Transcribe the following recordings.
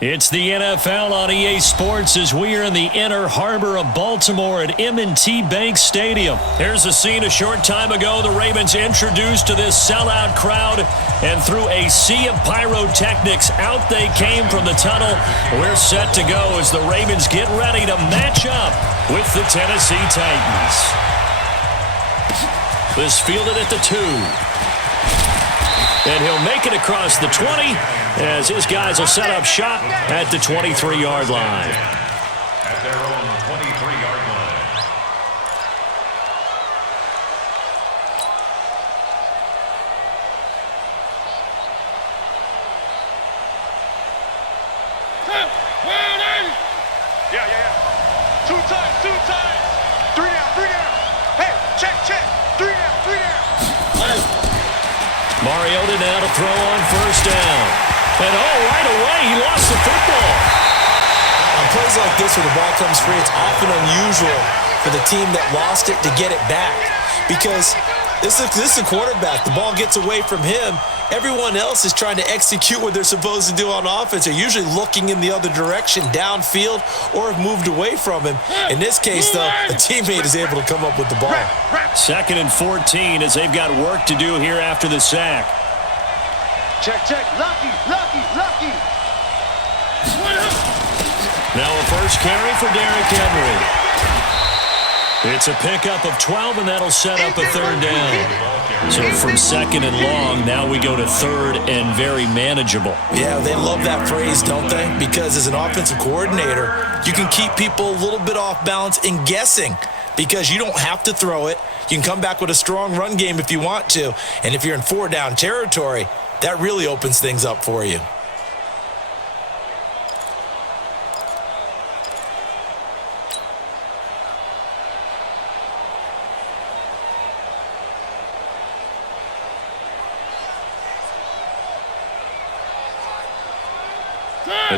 It's the NFL on EA Sports as we are in the inner harbor of Baltimore at M&T Bank Stadium. Here's a scene a short time ago. The Ravens introduced to this sellout crowd, and through a sea of pyrotechnics, out they came from the tunnel. We're set to go as the Ravens get ready to match up with the Tennessee Titans. This fielded at the 2. And he'll make it across the 20 as his guys will set up shop at the 23-yard line. At their own 23-yard line. Yeah. Two times. 3 down. Hey, check. 3 down. Mariota now to throw on first down. And right away, he lost the football. On plays like this where the ball comes free, it's often unusual for the team that lost it to get it back. Because this is a quarterback. The ball gets away from him. Everyone else is trying to execute what they're supposed to do on offense. They're usually looking in the other direction, downfield, or have moved away from him. In this case, though, a teammate is able to come up with the ball. 2nd and 14 as they've got work to do here after the sack. Check. Lucky. Now a first carry for Derrick Henry. It's a pickup of 12, and that'll set up a third down. So from 2nd and long, now we go to 3rd and very manageable. Yeah, they love that phrase, don't they? Because as an offensive coordinator, you can keep people a little bit off balance and guessing because you don't have to throw it. You can come back with a strong run game if you want to. And if you're in 4-down territory, that really opens things up for you.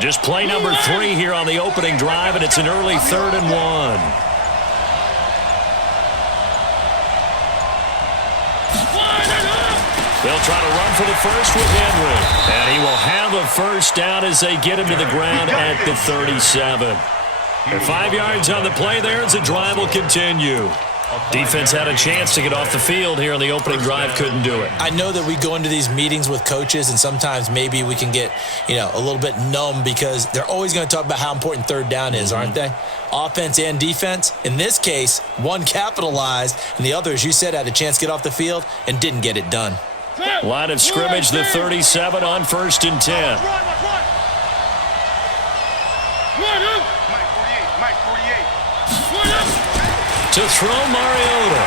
Just play number 3 here on the opening drive, and it's an early 3rd and 1. They'll try to run for the first with Henry. And he will have a first down as they get him to the ground at the 37. And 5 yards on the play there as the drive will continue. Defense had a chance to get off the field here on the opening drive, couldn't do it. I know that we go into these meetings with coaches, and sometimes maybe we can get, a little bit numb because they're always going to talk about how important 3rd down is, aren't they? Offense and defense. In this case, one capitalized, and the other, as you said, had a chance to get off the field and didn't get it done. Line of scrimmage, the 37 on 1st and 10. Mike 48. To throw Mariota.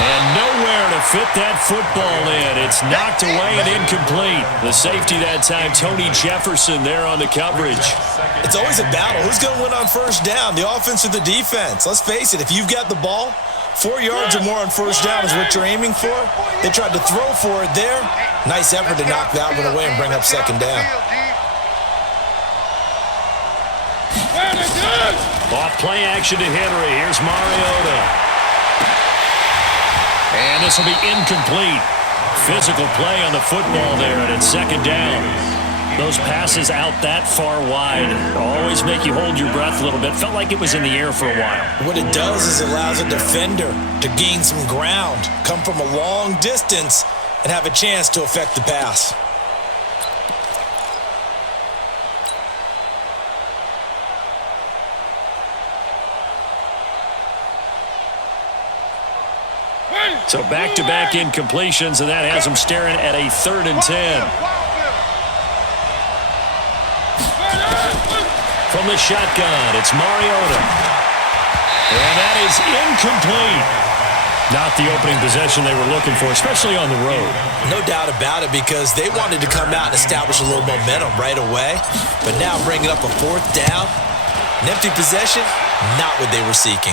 And nowhere to fit that football in. It's knocked away and incomplete. The safety that time, Tony Jefferson there on the coverage. It's always a battle. Who's going to win on first down, the offense or the defense? Let's face it, if you've got the ball, 4 yards or more on first down is what you're aiming for. They tried to throw for it there. Nice effort to knock that one away and bring up 2nd down. Off play action to Henry. Here's Mariota. And this will be incomplete. Physical play on the football there, and it's 2nd down. Those passes out that far wide always make you hold your breath a little bit. Felt like it was in the air for a while. What it does is it allows a defender to gain some ground, come from a long distance, and have a chance to affect the pass. So back-to-back incompletions, and that has them staring at a 3rd and 10. From the shotgun, it's Mariota. And that is incomplete. Not the opening possession they were looking for, especially on the road. No doubt about it, because they wanted to come out and establish a little momentum right away. But now bringing up a 4th down, an empty possession, not what they were seeking.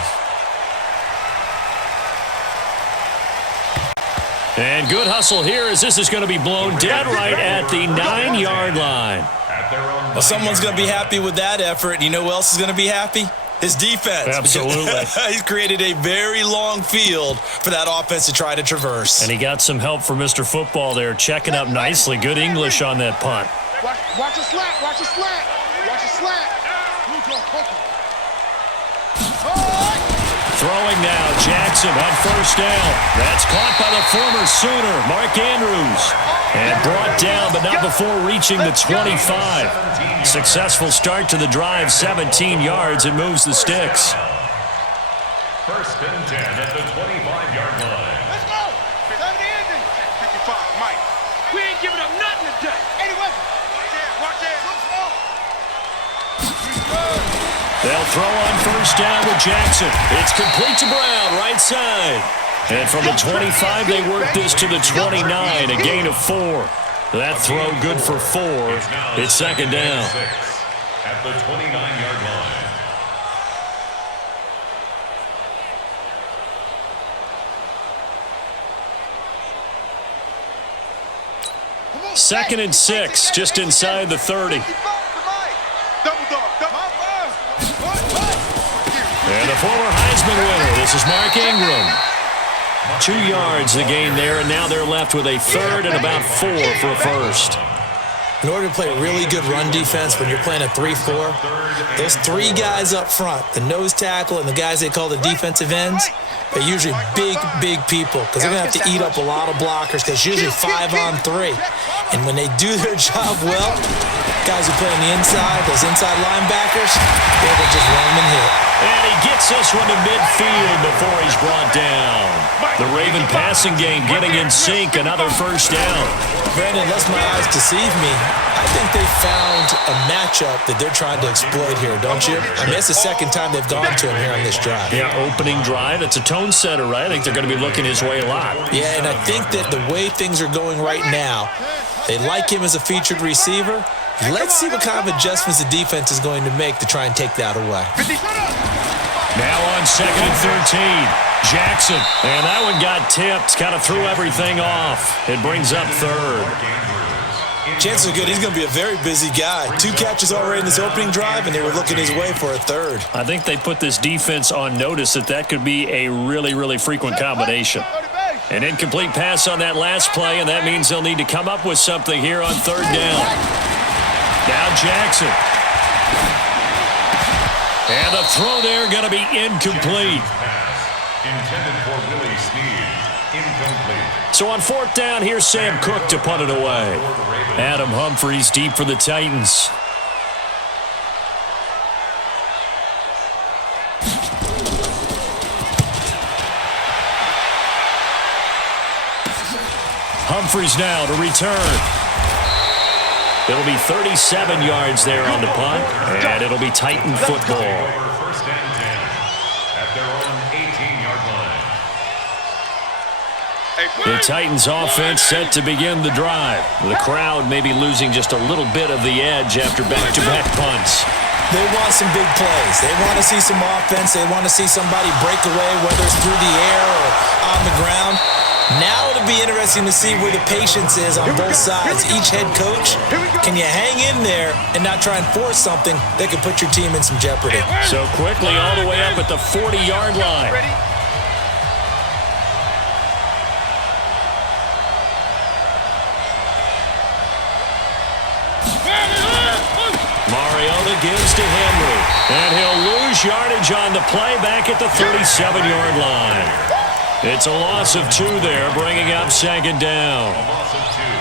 And good hustle here as this is going to be blown dead right at the 9-yard line. Well, someone's going to be happy with that effort. You know who else is going to be happy? His defense. Absolutely. He's created a very long field for that offense to try to traverse. And he got some help from Mr. Football there, checking up nicely. Good English on that punt. Watch a slant. Watch a slant. Watch a slant. Throwing now, Jackson on first down. That's caught by the former Sooner, Mark Andrews. And brought down, but not before reaching the 25. Successful start to the drive, 17 yards, and moves the sticks. First and 10 at the 25-yard line. Let's go. 55, Mike. We ain't giving up nothing today. 81. Watch it. They'll throw on first down with Jackson. It's complete to Brown, right side. And from the 25, they work this to the 29, a gain of 4. That throw good for 4. It's second down. At the 29-yard line. Second and 6, just inside the 30. And the former Heisman winner, this is Mark Ingram. 2 yards the gain there, and now they're left with a third and about 4 for a first. In order to play a really good run defense when you're playing a 3-4, those 3 guys up front, the nose tackle and the guys they call the defensive ends, they're usually big people because they're going to have to eat up a lot of blockers because it's usually 5 on 3. And when they do their job well, guys who play on the inside, those inside linebackers, they're going to just run them and hit. And he gets this one to midfield before he's brought down. The Raven passing game getting in sync, another first down. Brandon, unless my eyes deceive me, I think they found a matchup that they're trying to exploit here, don't you? I mean, it's the second time they've gone to him here on this drive. Yeah, opening drive. It's a tone setter, right? I think they're going to be looking his way a lot. Yeah, and I think that the way things are going right now, they like him as a featured receiver. Let's see what kind of adjustments the defense is going to make to try and take that away. Now on second and 13, Jackson. And that one got tipped, kind of threw everything off. It brings up third. Chances are good he's going to be a very busy guy. 2 catches already in this opening drive, and they were looking his way for a third. I think they put this defense on notice that could be a really frequent combination. An incomplete pass on that last play, and that means they'll need to come up with something here on third down. Now Jackson. And the throw there going to be incomplete. Intended for Willie Snead. Incomplete. So on fourth down, here's Sam Cook to punt it away. Adam Humphries deep for the Titans. Humphries now to return. It'll be 37 yards there on the punt, and it'll be Titan football. First and 10 at their own 18-yard line. The Titans offense set to begin the drive. The crowd may be losing just a little bit of the edge after back-to-back punts. They want some big plays. They want to see some offense. They want to see somebody break away, whether it's through the air or on the ground. Now it'll be interesting to see where the patience is on both sides. Each head coach, can you hang in there and not try and force something that could put your team in some jeopardy? So quickly all the way up at the 40-yard line. Mariota gives to Henry, and he'll lose yardage on the play back at the 37-yard line. It's a loss of 2 there, bringing up second down.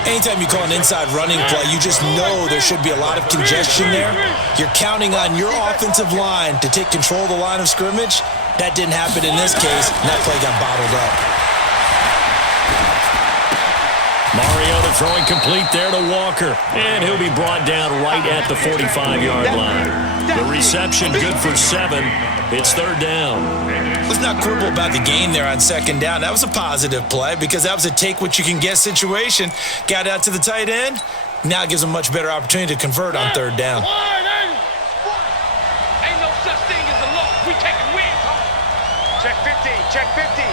Anytime you call an inside running play, you just know there should be a lot of congestion there. You're counting on your offensive line to take control of the line of scrimmage. That didn't happen in this case, and that play got bottled up. Mariota throwing complete there to Walker, and he'll be brought down right at the 45-yard line. The reception good for 7. It's third down. Let's not quibble about the gain there on second down. That was a positive play because that was a take-what-you-can-get situation. Got out to the tight end. Now it gives them a much better opportunity to convert on third down. Ain't no such thing as a loss. We taking wins home. Check 50. Check 50.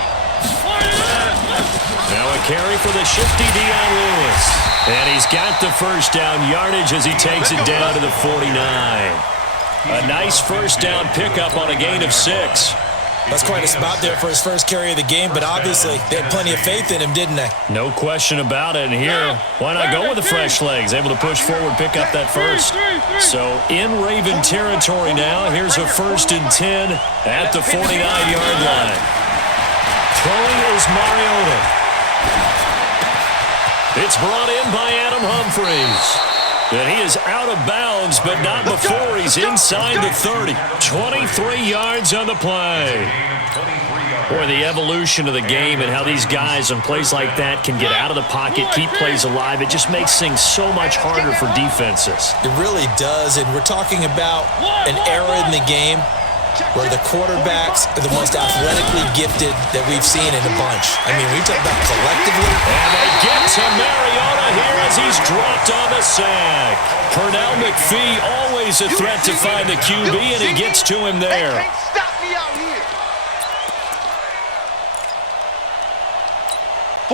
Now a carry for the shifty Dion Lewis. And he's got the first down yardage as he takes it down to the 49. A nice first down pickup on a gain of 6. That's quite a spot there for his first carry of the game, but obviously they had plenty of faith in him, didn't they? No question about it. And here, why not go with the fresh legs? Able to push forward, pick up that first. So in Raven territory now, here's a 1st and 10 at the 49-yard line. Throwing is Mariota. It's brought in by Adam Humphries. And he is out of bounds, but not before he's inside the 30. 23 yards on the play. Boy, the evolution of the game and how these guys on plays like that can get out of the pocket, keep plays alive, it just makes things so much harder for defenses. It really does, and we're talking about an era in the game where the quarterbacks are the most athletically gifted that we've seen in a bunch. I mean, we talk about collectively. And they get to Mariota here as he's dropped on the sack. Pernell McPhee, always a threat to find the QB, and he gets to him there. They can't stop me out here.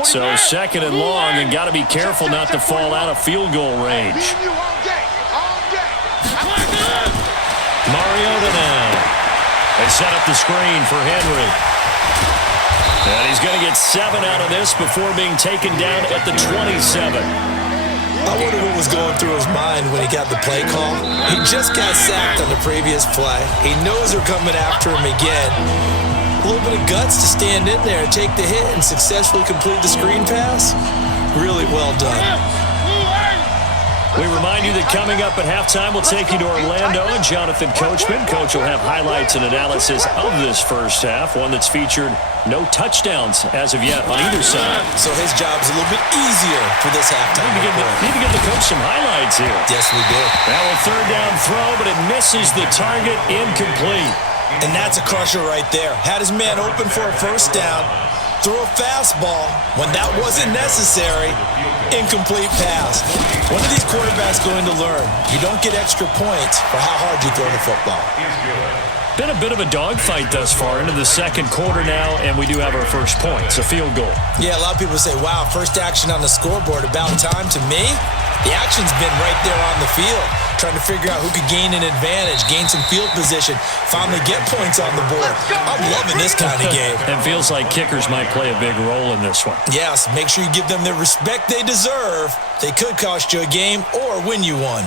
So 2nd and long, and got to be careful not to fall out of field goal range. Mariota now. They set up the screen for Henry. And he's going to get 7 out of this before being taken down at the 27. I wonder what was going through his mind when he got the play call. He just got sacked on the previous play. He knows they're coming after him again. A little bit of guts to stand in there and take the hit and successfully complete the screen pass. Really well done. We remind you that coming up at halftime, we'll take you to Orlando and Jonathan Coachman. Coach will have highlights and analysis of this first half, one that's featured no touchdowns as of yet on either side. So his job's a little bit easier for this halftime. Need to give the coach some highlights here. Yes, we do. Now a 3rd down throw, but it misses the target, incomplete. And that's a crusher right there. Had his man open for a 1st down, throw a fastball when that wasn't necessary, incomplete pass. When are these quarterbacks going to learn? You don't get extra points for how hard you throw the football. Been a bit of a dogfight thus far into the 2nd quarter now, and we do have our first points, a field goal. Yeah, a lot of people say, wow, first action on the scoreboard, about time. To me, the action's been right there on the field, trying to figure out who could gain an advantage, gain some field position, finally get points on the board. I'm loving this kind of game. It feels like kickers might play a big role in this one. Yes, make sure you give them the respect they deserve. They could cost you a game or win you one.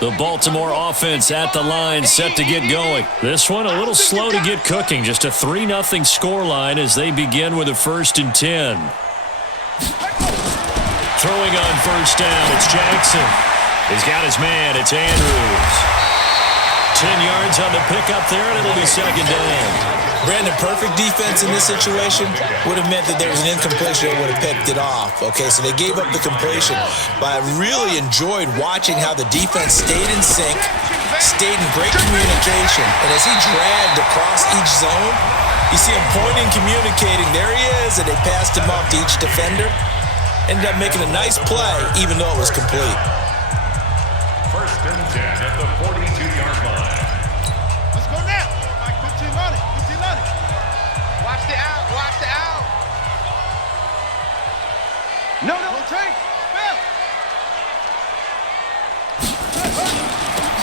The Baltimore offense at the line, set to get going. This one a little slow to get cooking. Just a 3-0 scoreline as they begin with a 1st and 10. Throwing on 1st down, it's Jackson. He's got his man, it's Andrews. 10 yards on the pickup there, and it'll be 2nd down. Brandon, perfect defense in this situation would have meant that there was an incompletion that would have picked it off. Okay, so they gave up the completion. But I really enjoyed watching how the defense stayed in sync, stayed in great communication. And as he dragged across each zone, you see him pointing, communicating. There he is, and they passed him off to each defender. Ended up making a nice play, even though it was complete. 1st and 10 at the 42-yard line. Let's go now. Like 15 money. Watch the out. Watch the out. No. Take.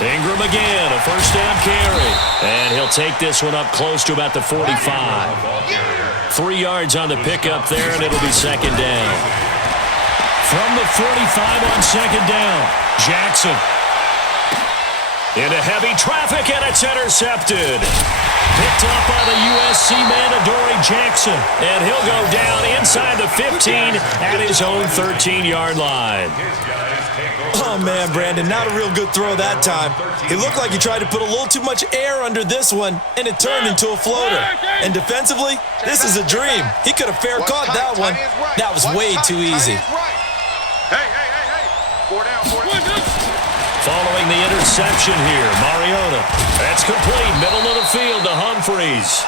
Ingram again, a 1st down carry. And he'll take this one up close to about the 45. 3 yards on the pickup there, and it'll be 2nd down. From the 45 on 2nd down, Jackson. Into heavy traffic, and it's intercepted. Picked up by the USC man, Adoree Jackson. And he'll go down inside the 15 at his own 13-yard line. Oh, man, Brandon, not a real good throw that time. It looked like he tried to put a little too much air under this one, and it turned into a floater. And defensively, this is a dream. He could have fair caught that one. That was way too easy. Hey. 4 down. Following the interception here, Mariota. That's complete, middle of the field to Humphries.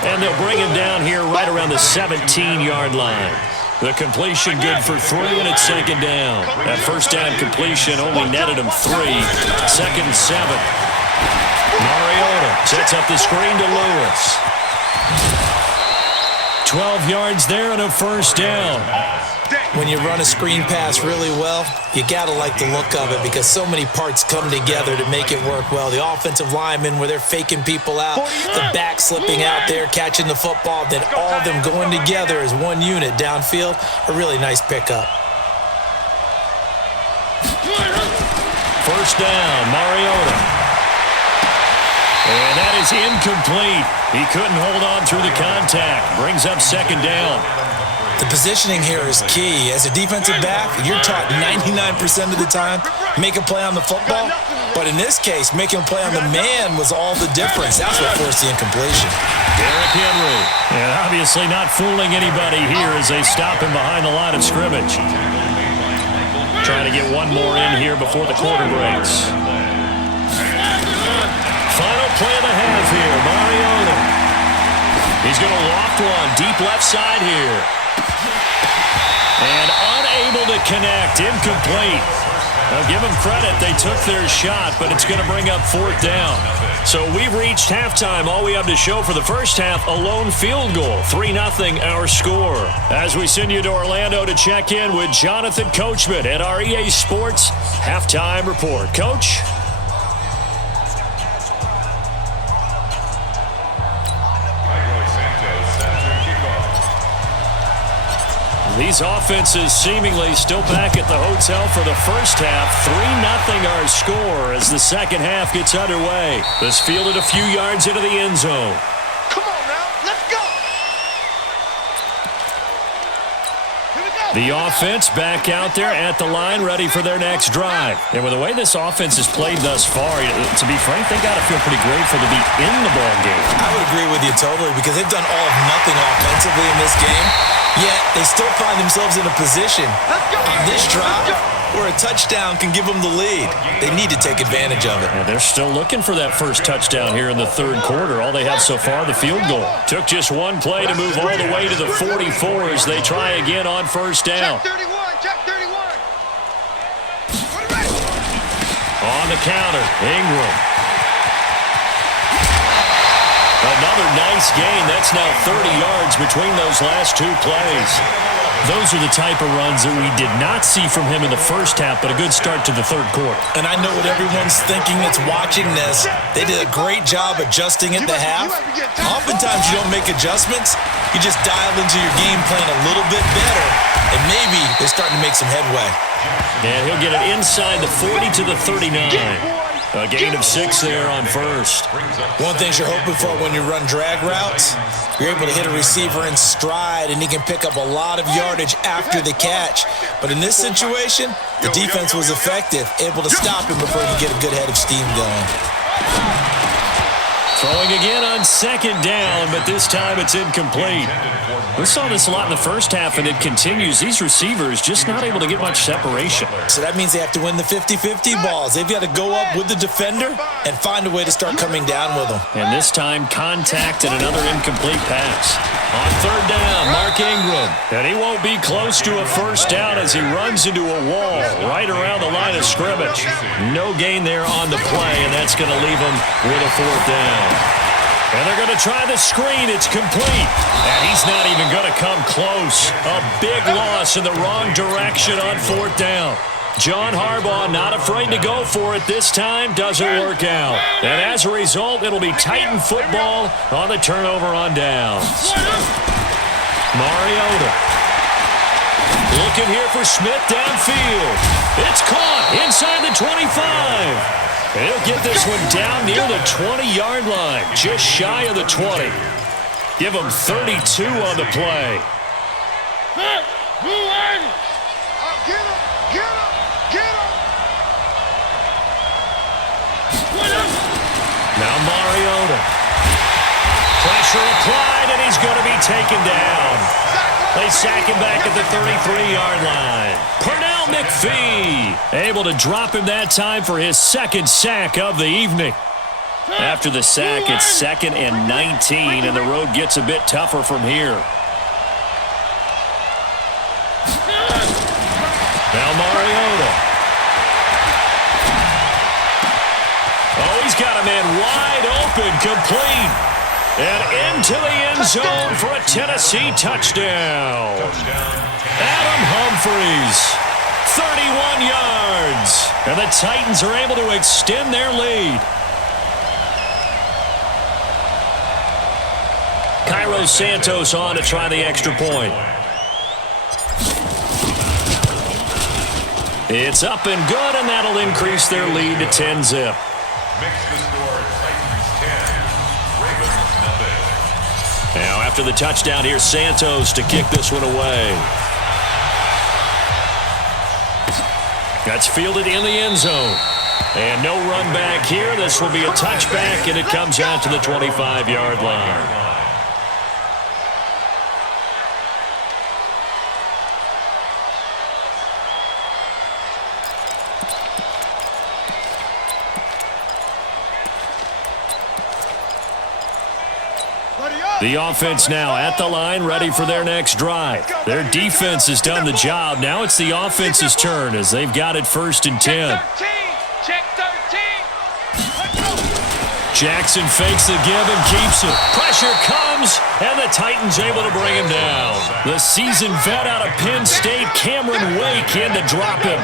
And they'll bring him down here right around the 17-yard line. The completion good for 3, and it's 2nd down. That 1st down completion only netted him 3. 2nd and 7. Mariota sets up the screen to Lewis. 12 yards there and a first down. When you run a screen pass really well, you got to like the look of it because so many parts come together to make it work well. The offensive linemen, where they're faking people out, the back slipping out there, catching the football, then all of them going together as one unit downfield, a really nice pickup. First down, Mariota. And that is incomplete. He couldn't hold on through the contact. Brings up second down. The positioning here is key. As a defensive back, you're taught 99% of the time, make a play on the football. But in this case, making a play on the man was all the difference. That's what forced the incompletion. Derrick Henry. And obviously not fooling anybody here as they stop him behind the line of scrimmage. Trying to get one more in here before the quarter breaks. Final play of the half here, Mariota. He's going to loft one deep left side here. And unable to connect, incomplete. Now give them credit, they took their shot, but it's going to bring up fourth down. So we've reached halftime. All we have to show for the first half, a lone field goal. 3-0 our score. As we send you to Orlando to check in with Jonathan Coachman at our EA Sports Halftime Report. Coach? These offenses seemingly still back at the hotel for the first half. 3-0 our score as the second half gets underway. This fielded a few yards into the end zone. Come on now, let's go. Here we go. The offense back out there at the line, ready for their next drive. And with the way this offense has played thus far, to be frank, they got to feel pretty grateful to be in the ball game. I would agree with you totally because they've done all of nothing offensively in this game. Yet, they still find themselves in a position on this drive where a touchdown can give them the lead. They need to take advantage of it. And they're still looking for that first touchdown here in the third quarter. All they have so far, the field goal. Took just one play to move all the way to the 44 as they try again on first down. Check 31. On the counter, Ingram. Another nice gain. That's now 30 yards between those last two plays. Those are the type of runs that we did not see from him in the first half, but a good start to the third quarter. And I know what everyone's thinking that's watching this. They did a great job adjusting at the half. Oftentimes you don't make adjustments. You just dial into your game plan a little bit better, and maybe they're starting to make some headway. And he'll get it inside the 40 to the 39. A gain of 6 there on first. One thing you're hoping for when you run drag routes, you're able to hit a receiver in stride, and he can pick up a lot of yardage after the catch. But in this situation, the defense was effective, able to stop him before he could get a good head of steam going. Throwing again on second down, but this time it's incomplete. We saw this a lot in the first half, and it continues. These receivers just not able to get much separation. So that means they have to win the 50-50 balls. They've got to go up with the defender and find a way to start coming down with them. And this time, contact and another incomplete pass. On third down, Mark Ingram. And he won't be close to a first down as he runs into a wall right around the line of scrimmage. No gain there on the play, and that's going to leave him with a fourth down. And they're going to try the screen. It's complete. And he's not even going to come close. A big loss in the wrong direction on fourth down. John Harbaugh not afraid to go for it this time. Doesn't work out. And as a result, it'll be Titan football on the turnover on downs. Mariota. Looking here for Smith downfield. It's caught inside the 25. He'll get this one down near the 20-yard line, just shy of the 20. Give him 32 on the play. Get him. Now Mariota. Pressure applied, and he's going to be taken down. They sack him back at the 33-yard line. Pernell McPhee able to drop him that time for his second sack of the evening. After the sack, it's 2nd and 19, and the road gets a bit tougher from here. Now Mariota. Oh, he's got a man wide open, complete. And into the end zone for a Tennessee touchdown. Adam Humphries, 31 yards. And the Titans are able to extend their lead. Cairo Santos on to try the extra point. It's up and good, and that'll increase their lead to 10-zip. Makes the score Titans 10, Ravens nothing. Now after the touchdown, here's Santos to kick this one away. That's fielded in the end zone. And no run back here. This will be a touchback, and it comes out to the 25-yard line. The offense now at the line, ready for their next drive. Their defense has done the job. Now it's the offense's turn as they've got it 1st and 10. Check 13. Jackson fakes the give and keeps it. Pressure comes, and the Titans able to bring him down. The seasoned vet out of Penn State, Cameron Wake, in to drop him.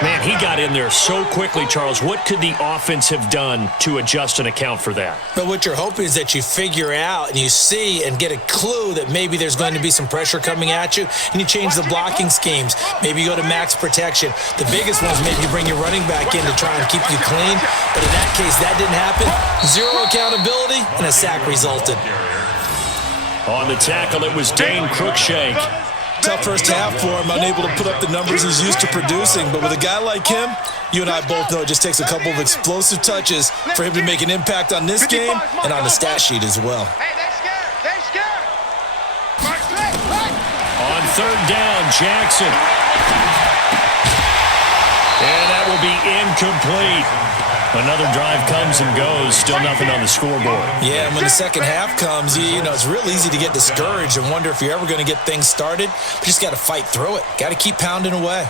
Man, he got in there so quickly, Charles. What could the offense have done to adjust and account for that? But what you're hoping is that you figure out and you see and get a clue that maybe there's going to be some pressure coming at you, and you change the blocking schemes. Maybe you go to max protection. The biggest one is maybe you bring your running back in to try and keep you clean. But in that case, that didn't happen. Zero accountability, and a sack resulted. On the tackle, it was Dane Cruikshank. Tough first half for him, unable to put up the numbers he's used to producing. But with a guy like him, you and I both know it just takes a couple of explosive touches for him to make an impact on this game and on the stat sheet as well. Hey, they're scared. They're scared. On 3rd down, Jackson. And that will be incomplete. Another drive comes and goes. Still nothing on the scoreboard. Yeah, and when the second half comes, you know, it's real easy to get discouraged and wonder if you're ever going to get things started. But you just got to fight through it. Got to keep pounding away.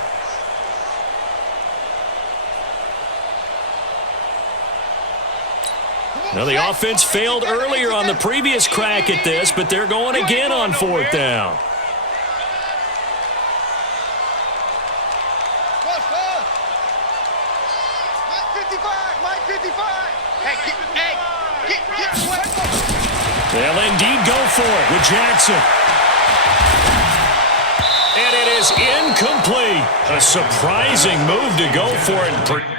Now, the offense failed earlier on the previous crack at this, but they're going again on 4th down. They'll indeed go for it with Jackson. And it is incomplete. A surprising move to go for it.